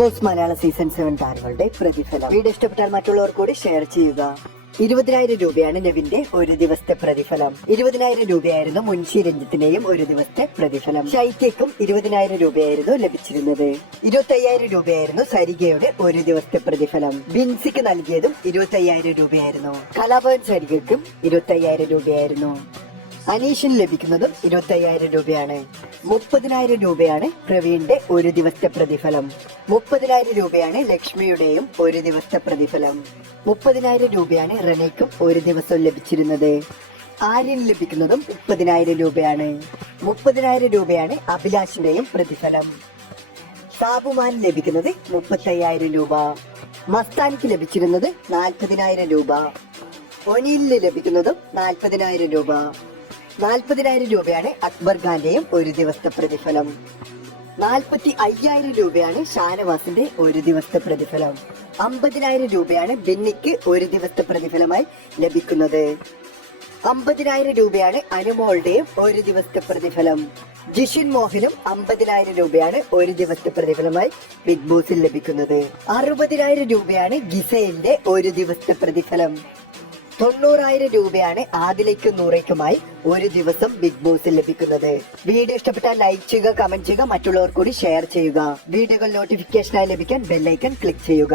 Boss മലയാള season seven താരങ്ങളുടെ പ്രതിഫലം. Video ഇഷ്ടപ്പെട്ടാൽ മറ്റുള്ളവർ കൂടി ഷെയർ ചെയ്യുക. ഇരുപതിനായിരം രൂപയാണ് നെവിന്റെ ഒരു ദിവസത്തെ പ്രതിഫലം. ഇരുപതിനായിരം രൂപയായിരുന്നു മുൻഷി രഞ്ജിത്തിന്റെയും ഒരു ദിവസത്തെ പ്രതിഫലം. ശൈത്യക്കും ഇരുപതിനായിരം രൂപയായിരുന്നു ലഭിച്ചിരുന്നത്. ഇരുപത്തി അയ്യായിരം രൂപയായിരുന്നു സരികയുടെ ഒരു ദിവസത്തെ പ്രതിഫലം. ബിൻസിക്ക് നൽകിയതും ഇരുപത്തി അയ്യായിരം രൂപയായിരുന്നു. കലാഭവൻ സരികയ്ക്കും ഇരുപത്തി അയ്യായിരം രൂപയായിരുന്നു. അനീഷിന് ലഭിക്കുന്നതും ഇരുപത്തി അയ്യായിരം രൂപയാണ്. മുപ്പതിനായിരം രൂപയാണ് പ്രവീണിന്റെ ഒരു ദിവസത്തെ പ്രതിഫലം. മുപ്പതിനായിരം രൂപയാണ് ലക്ഷ്മിയുടെയും ഒരു ദിവസത്തെ പ്രതിഫലം. മുപ്പതിനായിരം രൂപയാണ് റനയ്ക്കും ഒരു ദിവസം ലഭിച്ചിരുന്നത്. ആര്യന് ലഭിക്കുന്നതും മുപ്പതിനായിരം രൂപയാണ്. മുപ്പതിനായിരം രൂപയാണ് അഭിലാഷിന്റെയും പ്രതിഫലം. സാബുമാൻ ലഭിക്കുന്നത് മുപ്പത്തയ്യായിരം രൂപ. മസ്താനിക്ക് ലഭിച്ചിരുന്നത് നാൽപ്പതിനായിരം രൂപ. ഒനിയിൽ ലഭിക്കുന്നതും നാൽപ്പതിനായിരം രൂപ. നാൽപ്പതിനായിരം രൂപയാണ് അക്ബർ ഖാന്റെയും ഒരു ദിവസത്തെ പ്രതിഫലം. നാൽപ്പത്തി അയ്യായിരം രൂപയാണ് ഷാനവാസിന്റെ ഒരു ദിവസത്തെ പ്രതിഫലം. അമ്പതിനായിരം രൂപയാണ് ബിന്നിക്ക് ഒരു ദിവസത്തെ പ്രതിഫലമായി ലഭിക്കുന്നത്. അമ്പതിനായിരം രൂപയാണ് അനുമോളുടെയും ഒരു ദിവസത്തെ പ്രതിഫലം. ജിഷിൻ മോഹനും അമ്പതിനായിരം രൂപയാണ് ഒരു ദിവസത്തെ പ്രതിഫലമായി ബിഗ് ബോസിൽ ലഭിക്കുന്നത്. അറുപതിനായിരം രൂപയാണ് ഗിസൈലിന്റെ ഒരു ദിവസത്തെ പ്രതിഫലം. തൊണ്ണൂറായിരം രൂപയാണ് ആദിലേക്കും നൂറേക്കുമായി ഒരു ദിവസം ബിഗ് ബോസിൽ ലഭിക്കുന്നത്. വീഡിയോ ഇഷ്ടപ്പെട്ടാൽ ലൈക്ക് ചെയ്യുക കമന്റ് ചെയ്യുക മറ്റുള്ളവർ കൂടി ഷെയർ ചെയ്യുക. വീഡിയോകൾ നോട്ടിഫിക്കേഷനായി ലഭിക്കാൻ ബെല്ലൈക്കൺ ക്ലിക്ക് ചെയ്യുക.